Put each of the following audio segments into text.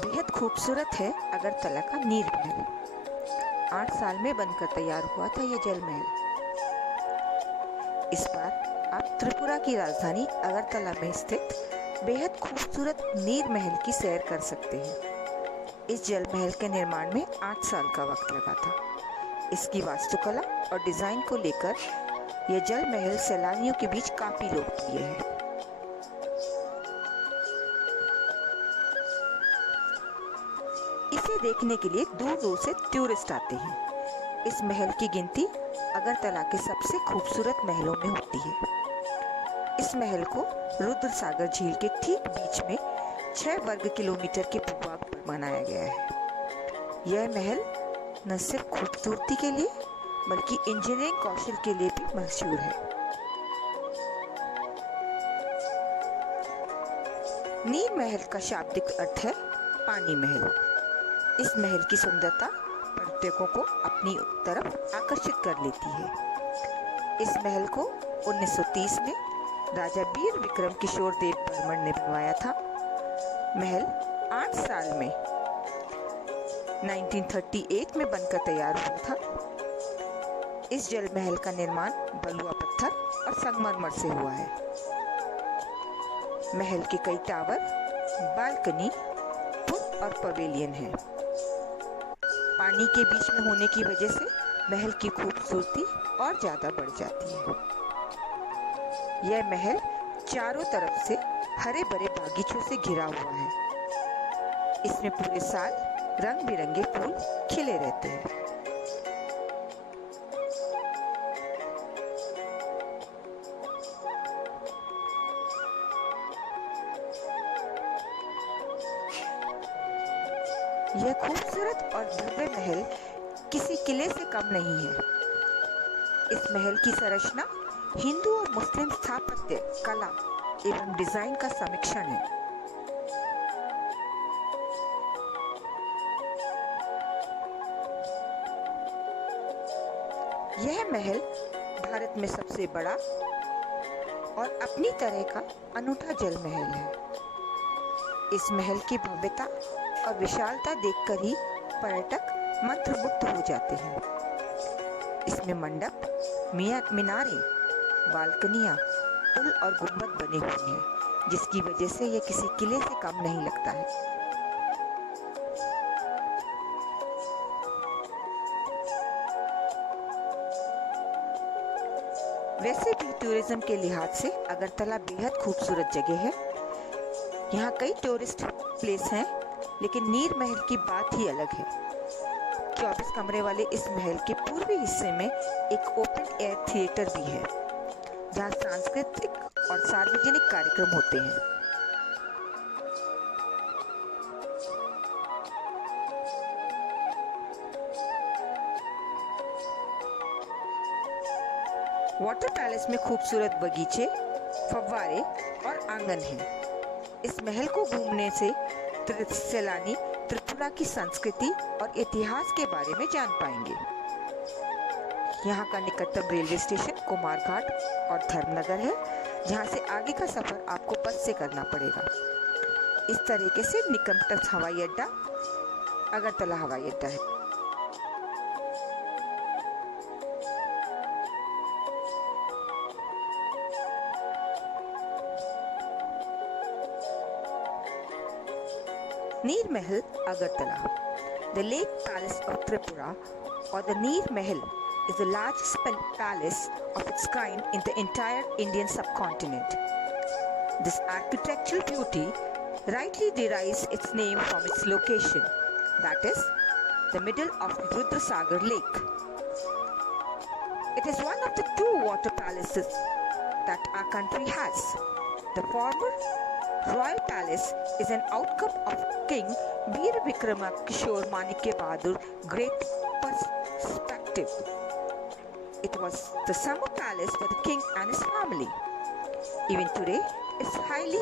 बेहद खूबसूरत है अगरतला का नीर महल। 8 साल में बनकर तैयार हुआ था ये जल महल। इस बार आप त्रिपुरा की राजधानी अगरतला में स्थित बेहद खूबसूरत नीर महल की सैर कर सकते हैं। इस जल महल के निर्माण में 8 साल का वक्त लगा था। इसकी वास्तुकला और डिजाइन को लेकर यह जल महल सैलानियों के बीच काफी लोकप्रिय है। इसे देखने के लिए दूर दूर से टूरिस्ट आते हैं। इस महल की गिनती अगरतला के सबसे खूबसूरत महलों में होती है। इस महल को रुद्रसागर झील के ठीक बीच में 6 वर्ग किलोमीटर के भूभाग पर बनाया गया है। यह महल न सिर्फ खूबसूरती के लिए बल्कि इंजीनियरिंग कौशल के लिए भी मशहूर है। नीर महल का शाब्दिक अर्थ है पानी महल। इस महल की सुंदरता पर्यटकों को अपनी तरफ आकर्षित कर लेती है। इस महल को 1930 में राजा वीर विक्रम किशोर देव बर्मन ने बनवाया था। महल 8 साल में 1938 में बनकर तैयार हुआ था। इस जल महल का निर्माण बलुआ पत्थर और संगमरमर से हुआ है। महल के कई टावर, बालकनी, पुल और पवेलियन है। पानी के बीच में होने की वजह से महल की खूबसूरती और ज्यादा बढ़ जाती है। यह महल चारों तरफ से हरे भरे बागीचों से घिरा हुआ है। इसमें पूरे साल रंग बिरंगे फूल खिले रहते हैं। यह खूबसूरत और भव्य महल किसी किले से कम नहीं है। इस महल की संरचना हिंदू और मुस्लिम स्थापत्य कला एवं डिजाइन का समीक्षण है। यह महल भारत में सबसे बड़ा और अपनी तरह का अनूठा जल महल है। इस महल की भव्यता और विशालता देखकर ही पर्यटक मंत्रमुग्ध हो जाते हैं। इसमें मंडप, मीनारे, बालकनियां, पुल और गुंबद बने हुए हैं, जिसकी वजह से यह किसी किले से कम नहीं लगता है। वैसे भी टूरिज्म के लिहाज से अगरतला बेहद खूबसूरत जगह है। यहाँ कई टूरिस्ट प्लेस हैं, लेकिन नीर महल की बात ही अलग है। 24 कमरे वाले इस महल के पूर्वी हिस्से में एक ओपन एयर थिएटर भी है, जहाँ सांस्कृतिक और सार्वजनिक कार्यक्रम होते हैं। वाटर पैलेस में खूबसूरत बगीचे, फव्वारे और आंगन हैं। इस महल को घूमने से सैलानी त्रिपुरा की संस्कृति और इतिहास के बारे में जान पाएंगे। यहाँ का निकटतम रेलवे स्टेशन कुमारघाट और धर्मनगर है, जहाँ से आगे का सफर आपको बस से करना पड़ेगा। इस तरीके से निकटतम हवाई अड्डा अगरतला हवाई अड्डा है। Neer Mahal, Agartala. The Lake Palace of Tripura, or the Neer Mahal, is the largest palace of its kind in the entire Indian subcontinent. This architectural beauty rightly derives its name from its location, that is, the middle of Rudrasagar Lake. It is one of the 2 water palaces that our country has. The former Royal Palace is an outcome of King Veer Vikrama Kishore Manikya Bahadur great perspective. It was the summer palace for the king and his family. Even today, its highly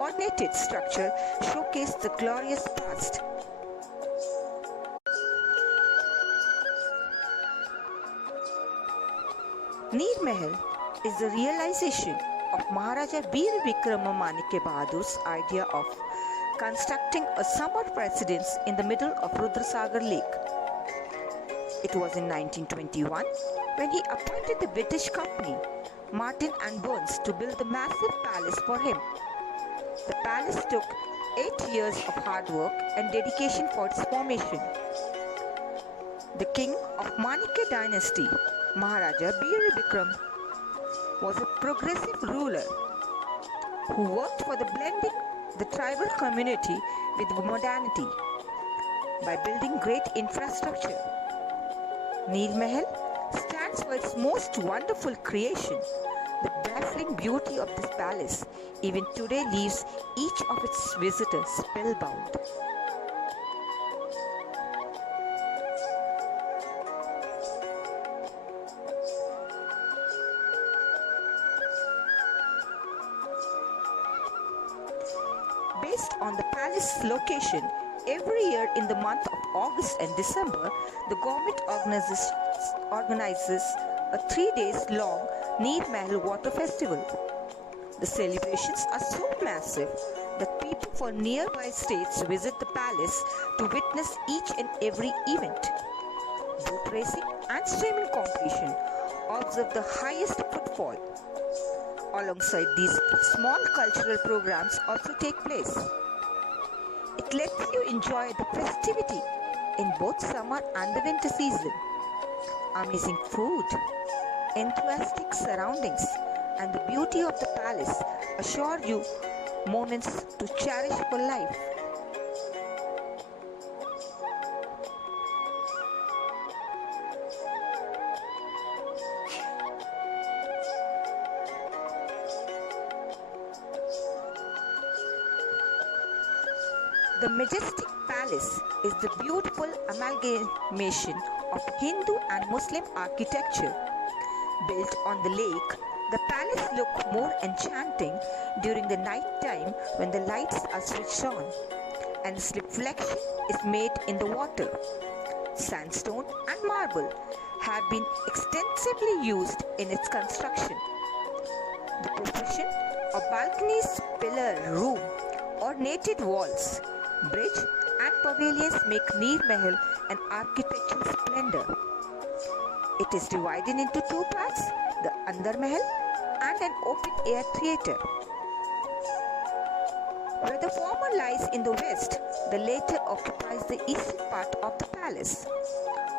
ornated structure showcases the glorious past. Neer Mahal is the realization of Maharaja Veer Vikrama Manikya Bahadur's idea of constructing a summer residence in the middle of Rudrasagar Lake. It was in 1921 when he appointed the British company, Martin and Burns, to build the massive palace for him. The palace took 8 years of hard work and dedication for its formation. The king of Manikya dynasty, Maharaja Bir Bikram, was a progressive ruler who worked for the blending the tribal community with modernity by building great infrastructure. Neel Mahal stands for its most wonderful creation. The dazzling beauty of this palace even today leaves each of its visitors spellbound. Based on the palace's location, every year in the month of August and December, the government organizes a 3 days long Neel Mahal Water Festival. The celebrations are so massive that people from nearby states visit the palace to witness each and every event. Boat racing and swimming competition observe the highest footfall. Alongside these, small cultural programs also take place. It lets you enjoy the festivity in both summer and the winter season. Amazing food, enthusiastic surroundings, and the beauty of the palace assure you moments to cherish for life. The majestic palace is the beautiful amalgamation of Hindu and Muslim architecture. Built on the lake, the palace looks more enchanting during the night time when the lights are switched on and its reflection is made in the water. Sandstone and marble have been extensively used in its construction. The provision of balconies, pillar room, ornated walls, bridge and pavilions make Neel Mahal an architectural splendor. It is divided into two parts, the Andar Mahal and an open-air theatre. Where the former lies in the west, the latter occupies the eastern part of the palace.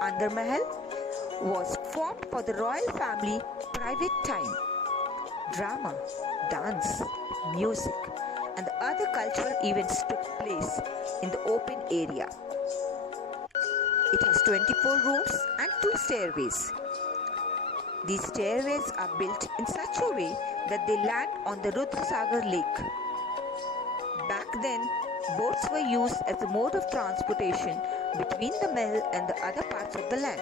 Andar Mahal was formed for the royal family private time. Drama, dance, music, and the other cultural events took place in the open area. It has 24 rooms and 2 stairways. These stairways are built in such a way that they land on the Rudrasagar Lake. Back then, boats were used as a mode of transportation between the mahal and the other parts of the land.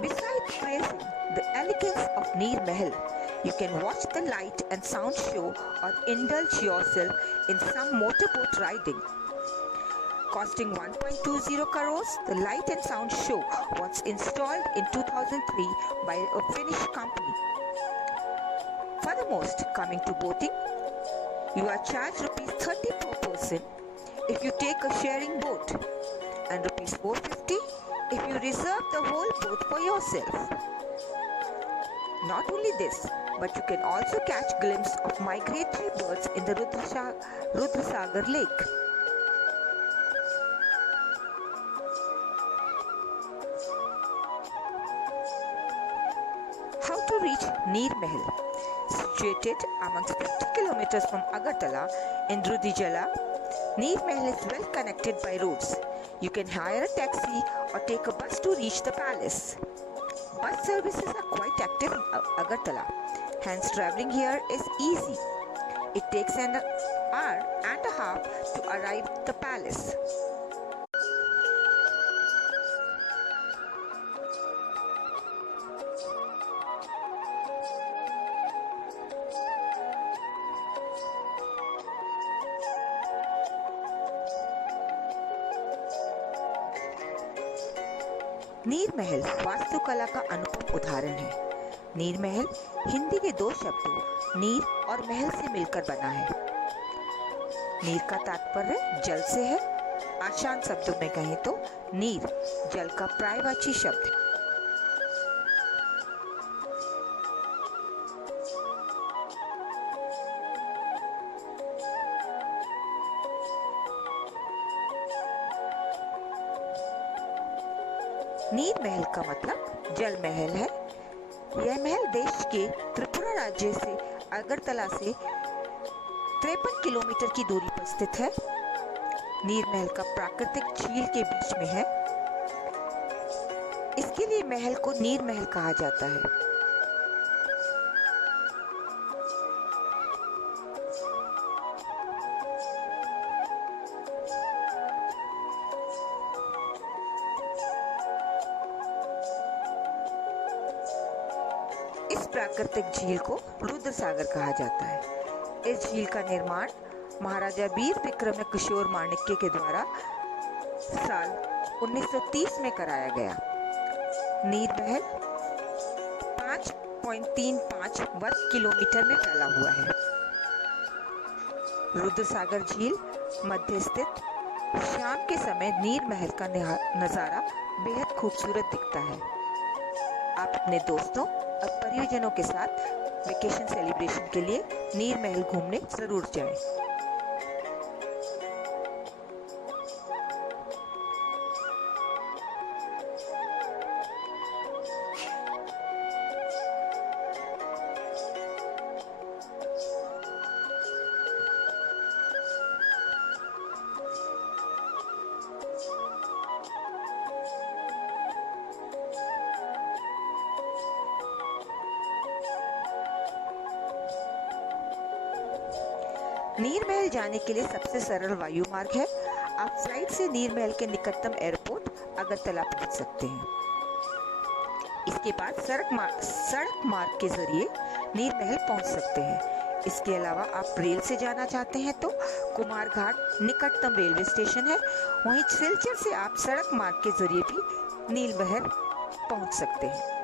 Besides praising the elegance of Neel Mahal, you can watch the light and sound show or indulge yourself in some motorboat riding. Costing 1.20 crores, the light and sound show was installed in 2003 by a Finnish company. Furthermore, coming to boating, you are charged rupees 30 per person if you take a sharing boat and rupees 450 if you reserve the whole boat for yourself. Not only this, but you can also catch a glimpse of migratory birds in the Rudrasagar Lake. How to reach Neel Mahal? Situated amongst 50 kilometers from Agartala in Rudijala, Neel Mahal is well connected by roads. You can hire a taxi or take a bus to reach the palace. Bus services are quite active in Agartala, hence travelling here is easy. It takes an hour and a half to arrive at the palace. नीर महल वास्तुकला का अनुपम उदाहरण है। नीर महल हिंदी के दो शब्दों नीर और महल से मिलकर बना है। नीर का तात्पर्य जल से है। आसान शब्दों में कहें तो नीर जल का पर्यायवाची शब्द है। नीर महल का मतलब जल महल है। यह महल देश के त्रिपुरा राज्य से अगरतला से 53 किलोमीटर की दूरी पर स्थित है। नीर महल का प्राकृतिक झील के बीच में है। इसके लिए महल को नीर महल कहा जाता है। इस प्राकृतिक झील को रुद्र सागर कहा जाता है। इस झील का निर्माण महाराजा वीर विक्रम किशोर माणिक्य के द्वारा साल 1930 में कराया गया। नीर महल 5.35 वर्ग किलोमीटर में फैला हुआ है। रुद्र सागर झील मध्य स्थित शाम के समय नीर महल का नज़ारा बेहद खूबसूरत दिखता है। आप अपने दोस्तों और परिजनों के साथ वेकेशन सेलिब्रेशन के लिए नीर महल घूमने जरूर जाएं। नीर महल जाने के लिए सबसे सरल वायु मार्ग है। आप फ्लाइट से नीर महल के निकटतम एयरपोर्ट अगरतला पहुंच सकते हैं। इसके बाद सड़क मार्ग के जरिए नीर महल पहुंच सकते हैं। इसके अलावा आप रेल से जाना चाहते हैं तो कुमारघाट निकटतम रेलवे स्टेशन है। वहीं सिलचर से आप सड़क मार्ग के जरिए भी नीर महल पहुंच सकते हैं।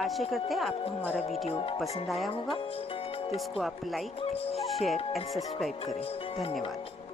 आशा करते हैं आपको हमारा वीडियो पसंद आया होगा, तो इसको आप लाइक, शेयर एंड सब्सक्राइब करें। धन्यवाद।